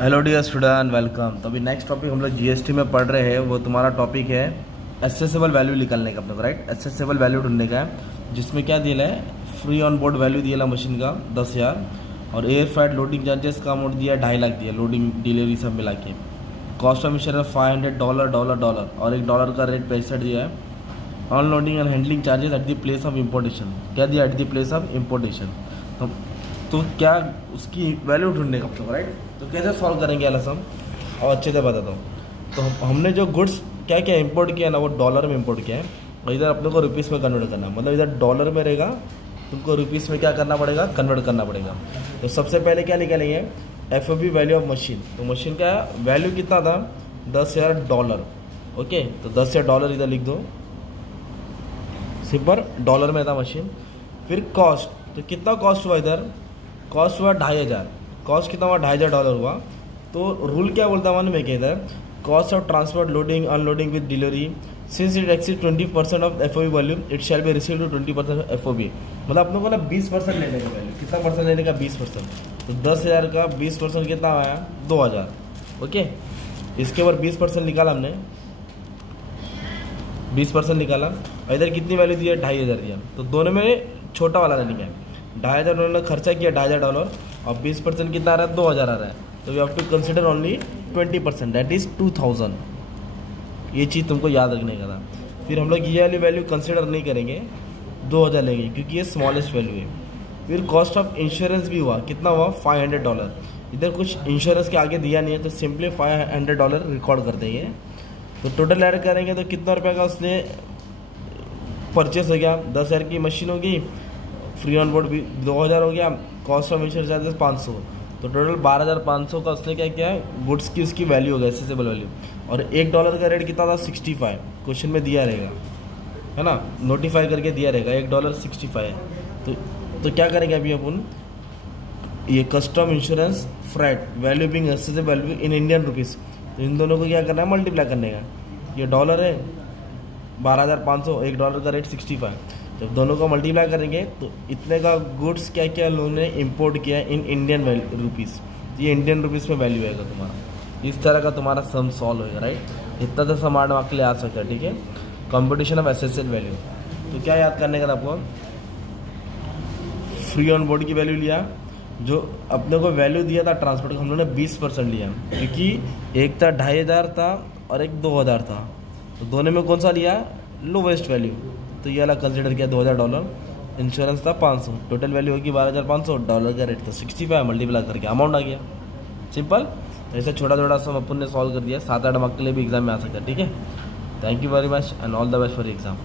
Hello dear student, welcome. तो अभी next topic हम लोग जीएसटी में पढ़ रहे हैं। वो तुम्हारा टॉपिक है एसेसेबल वैल्यू निकालने का अपने को, राइट। एसेसेबल वैल्यू ढूंढने का है, जिसमें क्या दिया है, फ्री ऑन बोर्ड वैल्यू दिया मशीन का 10,000 और एयर फ्राइट लोडिंग चार्जेस का अमाउंट दिया 2.5 लाख दिया, लोडिंग डिलीवरी सब मिला के। कॉस्ट ऑफ मिशन $500 और $1 का रेट पैसा दिया है। Unloading and handling charges at the place of importation, क्या दिया, at the place of importation. तो क्या उसकी वैल्यू ढूंढने का अपने को, राइट। तो कैसे सॉल्व करेंगे वाला सम, और अच्छे से बताता हूँ। तो हमने जो गुड्स क्या क्या इंपोर्ट किया ना, वो डॉलर में इंपोर्ट किया है और इधर अपने को रुपीस में कन्वर्ट करना है। मतलब इधर डॉलर में रहेगा, तुमको रुपीस में क्या करना पड़ेगा, कन्वर्ट करना पड़ेगा। तो सबसे पहले क्या निकालेंगे, FOB वैल्यू ऑफ मशीन। तो मशीन का वैल्यू कितना था, $10,000। ओके, तो $10,000 इधर लिख दो, सिंपल डॉलर में था मशीन। फिर कॉस्ट, तो कितना कॉस्ट हुआ, इधर कॉस्ट हुआ 2,500। कॉस्ट कितना हुआ, $2,500 हुआ। तो रूल क्या बोलता है मालूम है कि इधर cost of transport, loading, unloading with delivery, since it exceed 20% of FOB value it shall be received to 20% FOB। मतलब अपने को ना 20% लेने का वैल्यू, कितना परसेंट लेने का, 20%। तो 10,000 का 20% कितना आया, 2,000। ओके, इसके ऊपर 20% निकाला हमने, 20% निकाला और इधर कितनी वैल्यू दिया, 2,500 दिया। तो दोनों में छोटा वाला लेने का है। 2,500 उन्होंने खर्चा किया, $2,500 और 20% कितना आ रहा है, 2,000 आ रहा है। तो we have to consider only 20%, that is 2,000। ये चीज़ तुमको याद रखने का था। फिर हम लोग ये वाली वैल्यू कंसिडर नहीं करेंगे, 2,000 लेंगे क्योंकि ये स्मॉलेस्ट वैल्यू है। फिर कॉस्ट ऑफ इंश्योरेंस भी हुआ, कितना हुआ, $500। इधर कुछ इंश्योरेंस के आगे दिया नहीं है, तो सिंपली $500 रिकॉर्ड कर देंगे। तो टोटल ऐड करेंगे तो कितना रुपये का उसने परचेस हो गया, 10,000 की मशीन होगी, फ्री ऑन बोर्ड भी 2,000 हो गया, कॉस्ट ऑफ इंश्योरेंस चार्जेस 500। तो टोटल 12,500 का उसने क्या किया है, गुड्स की उसकी वैल्यू हो गया, एसेसेबल वैल्यू। और $1 का रेट कितना था, 65, क्वेश्चन में दिया रहेगा, है ना, नोटिफाई करके दिया रहेगा, $1.65 है। तो क्या करेंगे अभी अपन, ये custom insurance freight value being assessable value in Indian rupees. तो इन दोनों को क्या करना है, मल्टीप्लाई करने का। ये डॉलर है 12,500, $1 का रेट 65। जब दोनों को मल्टीप्लाई करेंगे तो इतने का गुड्स क्या क्या लोगों ने इंपोर्ट किया इन इंडियन रुपीज़। ये इंडियन रुपीज़ में वैल्यू आएगा तुम्हारा। इस तरह का तुम्हारा सम सॉल्व होगा, राइट। इतना तो सम 8 मार्क्स के लिए आ सकता है, ठीक है। कंपटीशन ऑफ एसेसेबल वैल्यू, तो क्या याद करने का था आपको, फ्री ऑन बोर्ड की वैल्यू लिया, जो अपने को वैल्यू दिया था ट्रांसपोर्ट का, हम लोगों ने 20% लिया, क्योंकि एक था 2,500 था और एक 2,000 था। तो दोनों में कौन सा लिया, लोवेस्ट वैल्यू। तो ये वाला कंसिडर किया, $2,000। इंश्योरेंस था 500, टोटल वैल्यू होगी 12,500, डॉलर का रेट था 65, मल्टीप्लाई करके अमाउंट आ गया, सिंपल। ऐसे छोटा छोटा सब अपन ने सॉल्व कर दिया, 7-8 मार्क्स के लिए भी एग्जाम में आ सकता है, ठीक है। Thank you very much and all the best for exam.